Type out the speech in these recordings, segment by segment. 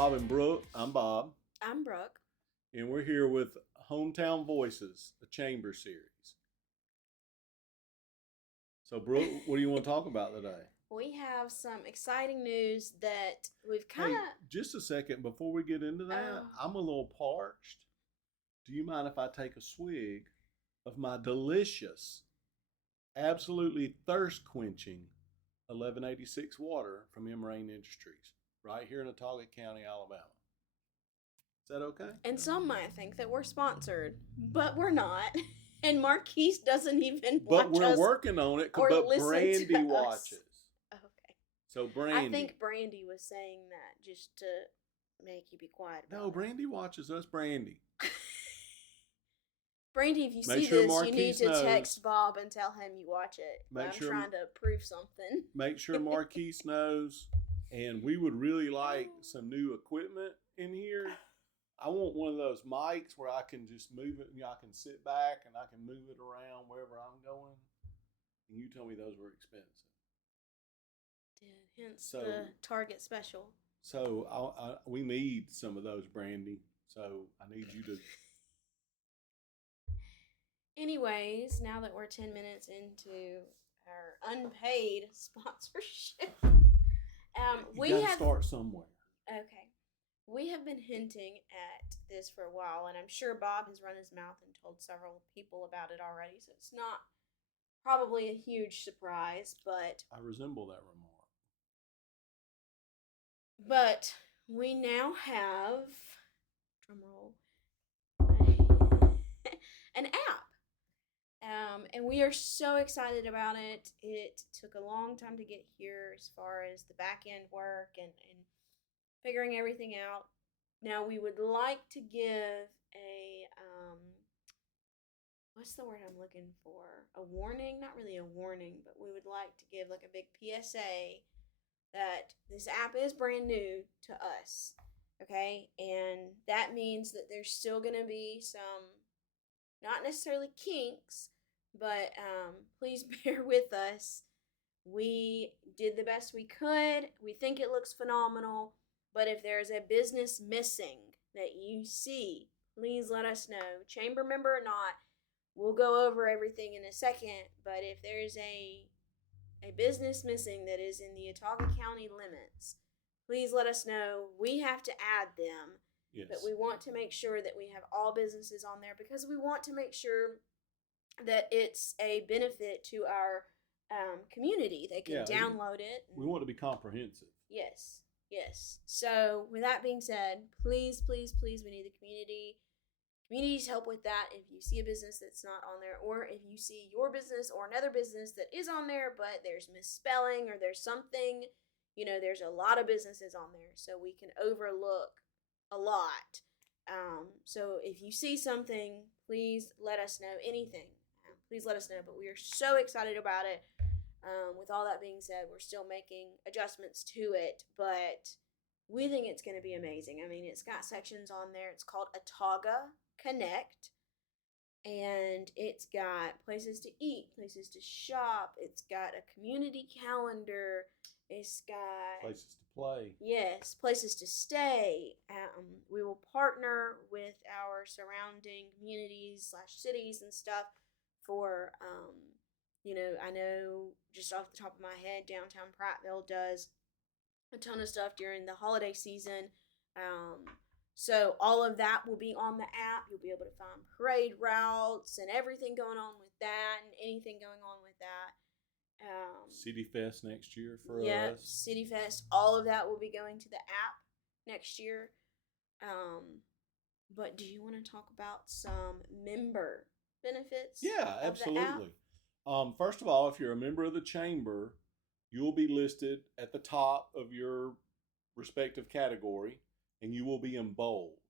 Bob and Brooke. I'm Bob. I'm Brooke. And we're here with Hometown Voices, the Chamber Series. So, Brooke, what do you want to talk about today? We have some exciting news that we've kind of... Hey, just a second before we get into that, I'm a little parched. Do you mind if I take a swig of my delicious, absolutely thirst-quenching 1186 water from Rain Industries, right here in Autauga County, Alabama? Is that okay? And some might think that we're sponsored, but we're not. And Marquise doesn't even watch But we're us working on it, or but listen Brandy to us. watches. Okay. So Brandy. I think Brandy was saying that just to make you be quiet about No, it. Brandy watches us, Brandy. Brandy, if you Make see sure this, you need Marquise to knows. text Bob and tell him you watch it. I'm trying to prove something. Make sure Marquise knows. And we would really like some new equipment in here. I want one of those mics where I can just move it. I can sit back and I can move it around wherever I'm going. And you tell me those were expensive. Hence the Target special. So we need some of those, Brandy. So I need you to... Anyways, now that we're 10 minutes into our unpaid sponsorship, you gotta start somewhere. Okay. We have been hinting at this for a while, and I'm sure Bob has run his mouth and told several people about it already, so it's not probably a huge surprise, but... I resemble that remark. But we now have, drumroll, an app. And we are so excited about it. It took a long time to get here as far as the back end work and figuring everything out. Now we would like to give a, what's the word I'm looking for? A warning? Not really a warning, but we would like to give like a big PSA that this app is brand new to us. Okay? And that means that there's still going to be some, not necessarily kinks, but please bear with us. We did the best we could. We think it looks phenomenal. But if there's a business missing that you see, please let us know. Chamber member or not, we'll go over everything in a second. But if there's a business missing that is in the Autauga County limits, please let us know. We have to add them. Yes. But we want to make sure that we have all businesses on there because we want to make sure that it's a benefit to our community. They can download it. We want to be comprehensive. Yes. So with that being said, please, we need the community's help with that. If you see a business that's not on there, or if you see your business or another business that is on there, but there's misspelling or there's something, there's a lot of businesses on there, so we can overlook a lot. So if you see something, please let us know. Anything, please let us know. But we are so excited about it. With all that being said, we're still making adjustments to it, but we think it's going to be amazing. I mean, it's got sections on there. It's called Autauga Connect, and it's got places to eat, places to shop. It's got a community calendar. It's got places to play. Yes, places to stay. We will partner with our surrounding communities / cities and stuff for, I know just off the top of my head, downtown Prattville does a ton of stuff during the holiday season. So all of that will be on the app. You'll be able to find parade routes and everything going on with that and anything going on with that. City Fest next year for us. Yeah, City Fest. All of that will be going to the app next year. But do you want to talk about some member benefits? Yeah, absolutely. First of all, if you're a member of the chamber, you will be listed at the top of your respective category, and you will be in bold.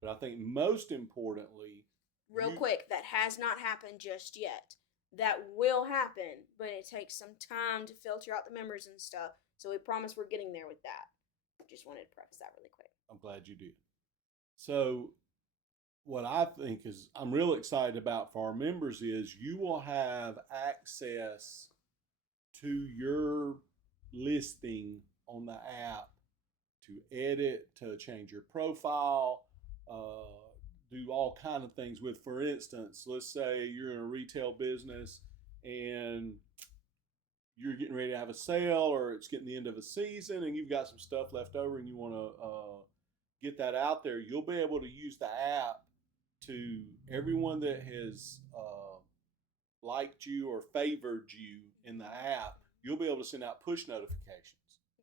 But I think most importantly... Real quick, that has not happened just yet. That will happen, but it takes some time to filter out the members and stuff. So we promise we're getting there with that. Just wanted to preface that really quick. I'm glad you did. So what I think is I'm real excited about for our members is you will have access to your listing on the app to edit, to change your profile, do all kind of things with. For instance, let's say you're in a retail business and you're getting ready to have a sale, or it's getting the end of a season and you've got some stuff left over and you want to get that out there. You'll be able to use the app to everyone that has liked you or favored you in the app. You'll be able to send out push notifications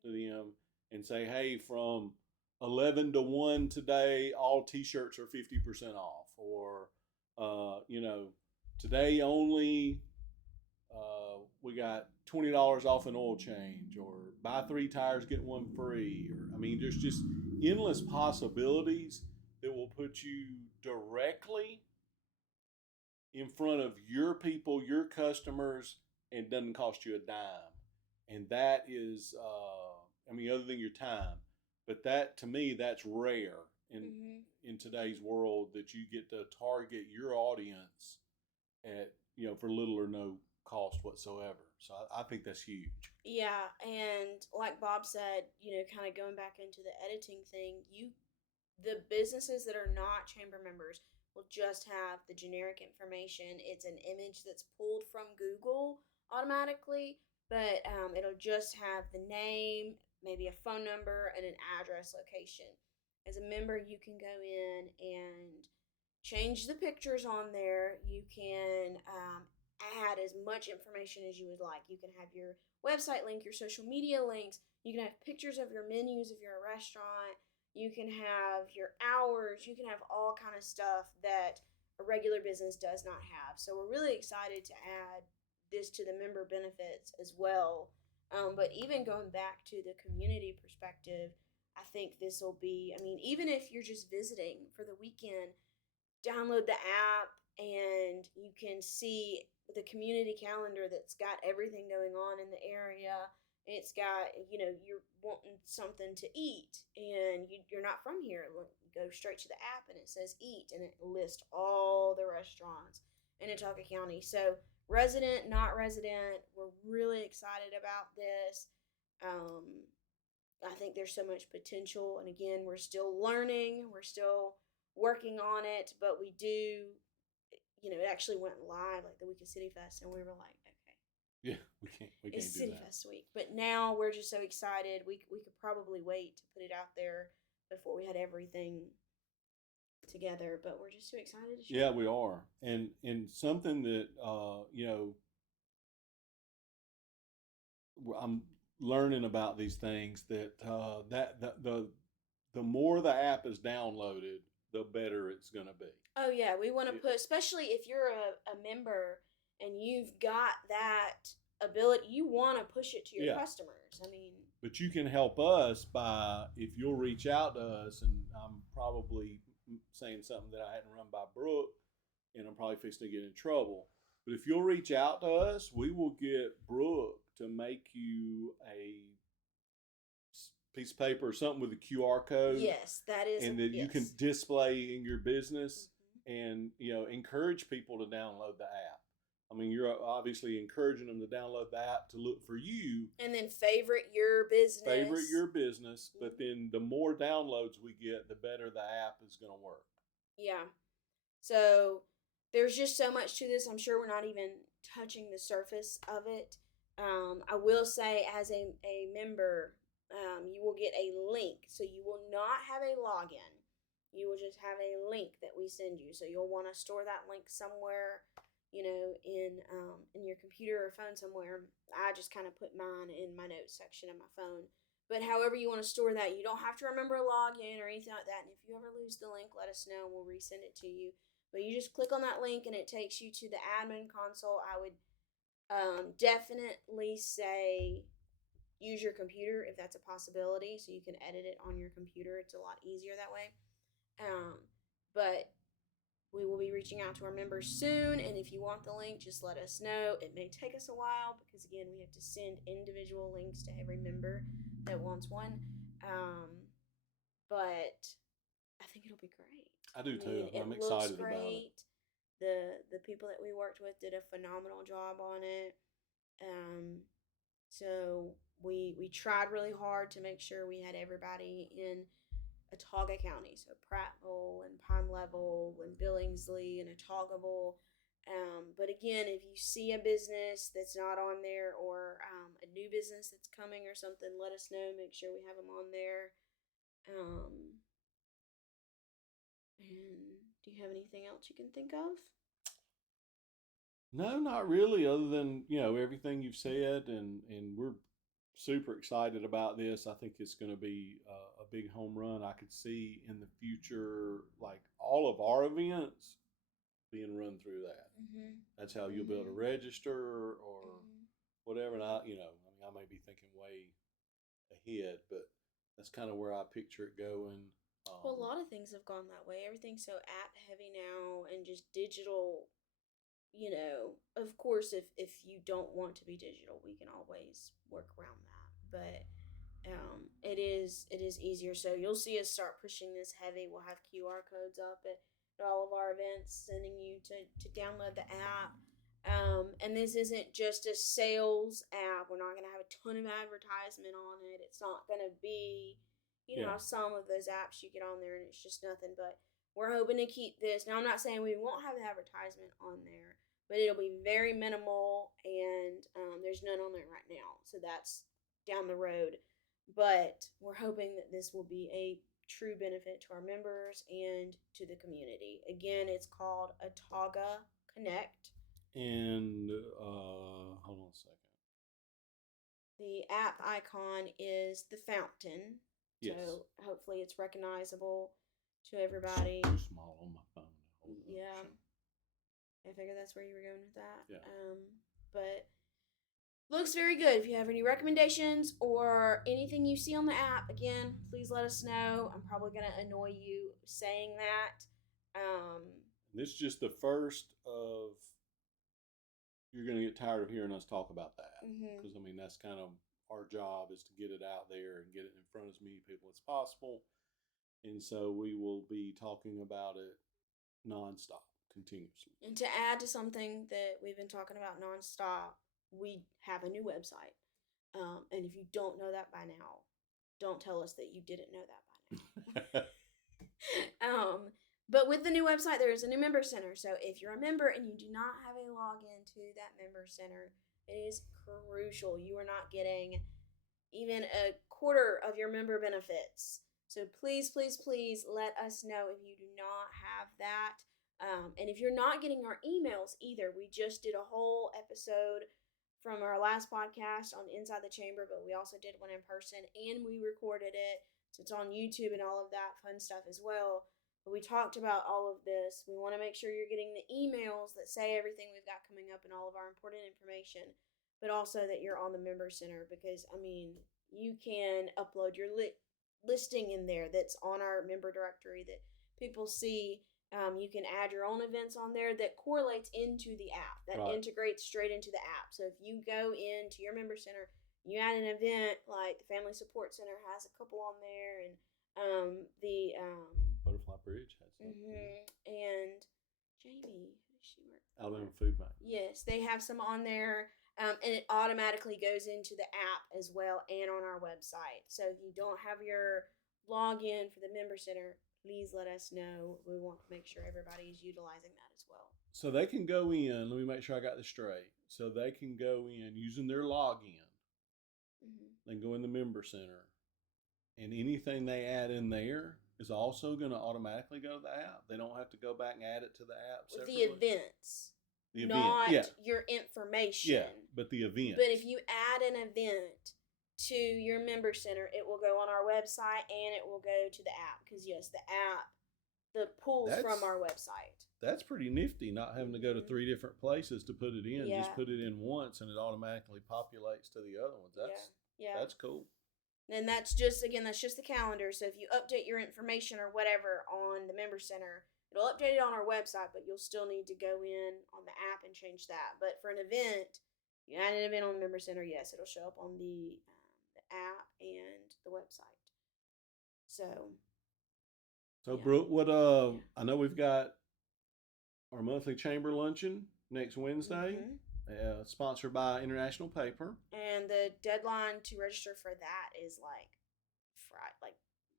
to them and say, hey, from 11 to 1 today, all t-shirts are 50% off, or today only we got $20 off an oil change, or buy 3 tires get 1 free, or there's just endless possibilities that will put you directly in front of your people, your customers, and doesn't cost you a dime. And that is other than your time, but that, to me, that's rare in today's world, that you get to target your audience at for little or no cost whatsoever. So I think that's huge. Yeah, and like Bob said, kind of going back into the editing thing, the businesses that are not chamber members will just have the generic information. It's an image that's pulled from Google automatically, but it'll just have the name, maybe a phone number, and an address location. As a member, you can go in and change the pictures on there. You can add as much information as you would like. You can have your website link, your social media links. You can have pictures of your menus if you're a restaurant. You can have your hours. You can have all kind of stuff that a regular business does not have. So we're really excited to add this to the member benefits as well. But even going back to the community perspective, I think this will be, even if you're just visiting for the weekend, download the app and you can see the community calendar that's got everything going on in the area. It's got, you're wanting something to eat and you're not from here. Go straight to the app and it says eat, and it lists all the restaurants in Autauga County. So resident, not resident, we're really excited about this. I think there's so much potential, and again, we're still learning, we're still working on it, but we do, it actually went live like the week of City Fest, and we were like, okay, yeah, we can't it's do City that. Fest week. But now we're just so excited. We could probably wait to put it out there before we had everything together, but we're just too excited to share. Yeah, we are. And something that I'm learning about these things, that the more the app is downloaded, the better it's going to be. Oh yeah, we want to put, especially if you're a member and you've got that ability, you want to push it to your customers. But you can help us by, if you'll reach out to us, and I'm probably saying something that I hadn't run by Brooke, and I'm probably fixing to get in trouble. But if you'll reach out to us, we will get Brooke to make you a piece of paper or something with a QR code. Yes, that is. And that you can display in your business, and encourage people to download the app. You're obviously encouraging them to download the app to look for you. And then favorite your business. But then the more downloads we get, the better the app is going to work. Yeah. So there's just so much to this. I'm sure we're not even touching the surface of it. I will say, as a member, you will get a link. So you will not have a login. You will just have a link that we send you. So you'll want to store that link somewhere, in your computer or phone somewhere. I just kind of put mine in my notes section of my phone. But however you want to store that, you don't have to remember a login or anything like that. And if you ever lose the link, let us know and we'll resend it to you. But you just click on that link and it takes you to the admin console. I would definitely say use your computer if that's a possibility, so you can edit it on your computer. It's a lot easier that way. But we will be reaching out to our members soon, and if you want the link, just let us know. It may take us a while because, again, we have to send individual links to every member that wants one. But I think it'll be great. I do too. I'm excited about it. The people that we worked with did a phenomenal job on it. So We tried really hard to make sure we had everybody in Autauga County, so Prattville and Pine Level and Billingsley and Autaugaville. But again, if you see a business that's not on there or a new business that's coming or something, let us know. Make sure we have them on there. And do you have anything else you can think of? No, not really, other than, everything you've said, and we're super excited about this. I think it's going to be a big home run. I could see in the future, like all of our events being run through that. Mm-hmm. That's how you'll be able to register or whatever. And I may be thinking way ahead, but that's kind of where I picture it going. Well, a lot of things have gone that way. Everything's so app heavy now and just digital. Of course, if you don't want to be digital, we can always work around that. But it is easier. So you'll see us start pushing this heavy. We'll have QR codes up at all of our events, sending you to download the app. And this isn't just a sales app. We're not going to have a ton of advertisement on it. It's not going to be, how some of those apps you get on there and it's just nothing. But we're hoping to keep this. Now, I'm not saying we won't have the advertisement on there, but it'll be very minimal, and there's none on there right now. So that's down the road. But we're hoping that this will be a true benefit to our members and to the community. Again, it's called Autauga Connect. And hold on a second. The app icon is the fountain. Yes. So hopefully it's recognizable to everybody. It's too small on my phone. Yeah. I figured that's where you were going with that. Yeah. But looks very good. If you have any recommendations or anything you see on the app, again, please let us know. I'm probably going to annoy you saying that. This is just the first of. You're going to get tired of hearing us talk about that. Because, that's kind of our job, is to get it out there and get it in front of as many people as possible. And so we will be talking about it nonstop, continuously. And to add to something that we've been talking about nonstop, we have a new website. And if you don't know that by now, don't tell us that you didn't know that by now. But with the new website, there is a new member center. So if you're a member and you do not have a login to that member center, it is crucial. You are not getting even a quarter of your member benefits. So please, please, please let us know if you do not have that. And if you're not getting our emails either, we just did a whole episode from our last podcast on Inside the Chamber, but we also did one in person and we recorded it. So it's on YouTube and all of that fun stuff as well. But we talked about all of this. We want to make sure you're getting the emails that say everything we've got coming up and all of our important information, but also that you're on the member center because, you can upload your listing in there that's on our member directory that people see. You can add your own events on there that correlates into the app, that integrates straight into the app. So if you go into your member center, you add an event, like the Family Support Center has a couple on there, and the Butterfly Bridge has some. And Jamie, who does she work for? Alabama Food Bank. Yes, they have some on there, and it automatically goes into the app as well and on our website. So if you don't have your login for the member center, please let us know. We want to make sure everybody is utilizing that as well. So they can go in, let me make sure I got this straight. So they can go in using their login. They can go in the member center. And anything they add in there is also going to automatically go to the app. They don't have to go back and add it to the app separately. The events. The not event, your information. Yeah, but the event. But if you add an event to your member center, it will go on our website and it will go to the app. Because yes, the app, pulls from our website. That's pretty nifty, not having to go to 3 different places to put it in. Yeah. Just put it in once and it automatically populates to the other ones. That's cool. And that's just the calendar. So if you update your information or whatever on the member center, it'll update it on our website, but you'll still need to go in on the app and change that. But for an event, you add an event on the member center, yes, it'll show up on the app and the website. So Brooke, what I know we've got our monthly chamber luncheon next Wednesday. sponsored by International Paper. And the deadline to register for that is like Friday, like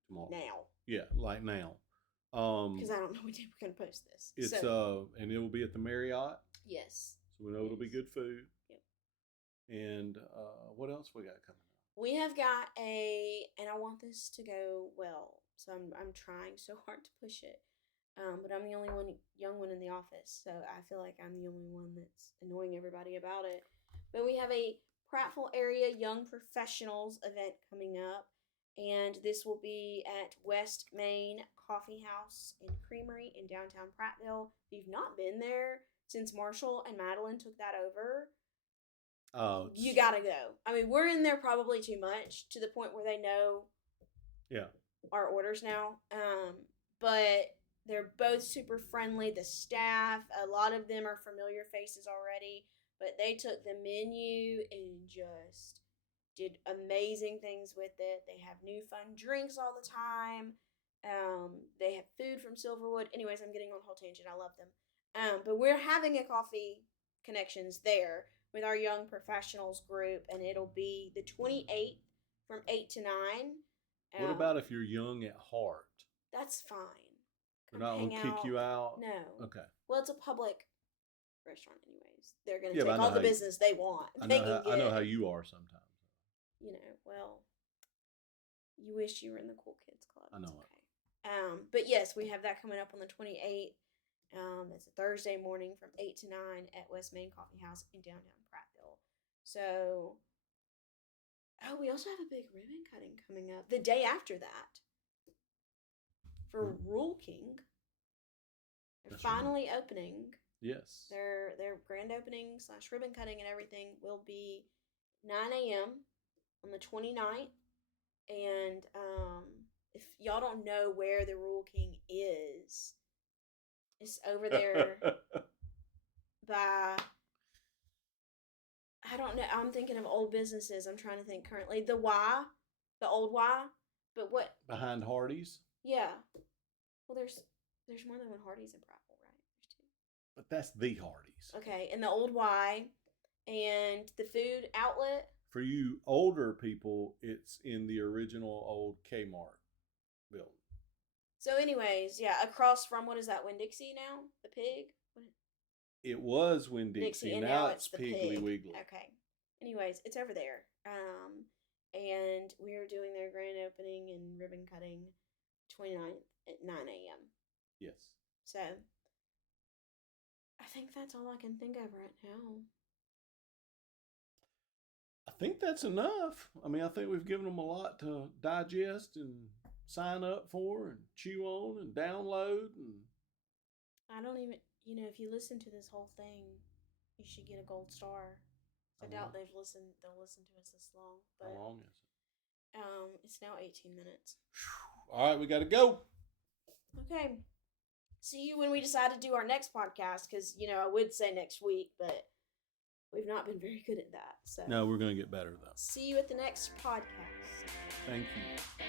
Tomorrow. now. Yeah, like now. Because I don't know what day we're going to post this. It's and it will be at the Marriott. Yes. So we know it'll be good food. Yep. And what else we got coming up? We have got and I want this to go well, so I'm trying so hard to push it. But I'm the only young one in the office, so I feel like I'm the only one that's annoying everybody about it. But we have a Prattville area Young Professionals event coming up, and this will be at West Main Coffee House and Creamery in downtown Prattville. If you've not been there since Marshall and Madeline took that over, you gotta go. I mean, we're in there probably too much, to the point where they know our orders now. But they're both super friendly. The staff, a lot of them are familiar faces already, but they took the menu and just did amazing things with it. They have new fun drinks all the time. They have food from Silverwood. Anyways, I'm getting on a whole tangent. I love them. But we're having a coffee connections there with our Young Professionals group, and it'll be the 28th from 8 to 9. What about if you're young at heart? That's fine. They're not going to kick you out? No. Okay. Well, it's a public restaurant anyways. They're going to take all the business they want. I know how you are sometimes. You know, well, you wish you were in the Cool Kids Club. I know it. Okay. But yes, we have that coming up on the 28th. It's a Thursday morning from 8 to 9 at West Main Coffee House in downtown Prattville. So, we also have a big ribbon cutting coming up the day after that for Rule King. They're finally opening. Yes. Their grand opening / ribbon cutting and everything will be 9 a.m. on the 29th. And if y'all don't know where the Rule King is, it's over there by, I don't know, I'm thinking of old businesses. I'm trying to think currently. The old Y, but what? Behind Hardee's? Yeah. Well, there's more than one Hardee's in Prattville, right? There's 2. But that's the Hardee's. Okay, and the old Y, and the food outlet. For you older people, it's in the original old Kmart building. So anyways, yeah, across from, what is that, Winn-Dixie now? The Pig? It was Winn-Dixie, and now it's the Piggly Pig. Wiggly. Okay. Anyways, it's over there. And we're doing their grand opening and ribbon cutting 29th at 9 a.m. Yes. So, I think that's all I can think of right now. I think that's enough. I mean, I think we've given them a lot to digest and sign up for and chew on and download. And I don't even, if you listen to this whole thing, you should get a gold star. I doubt they'll listen to us this long. But, how long is it? It's now 18 minutes. All right, we got to go. Okay. See you when we decide to do our next podcast, because, I would say next week, but we've not been very good at that. So no, we're going to get better, though. See you at the next podcast. Thank you.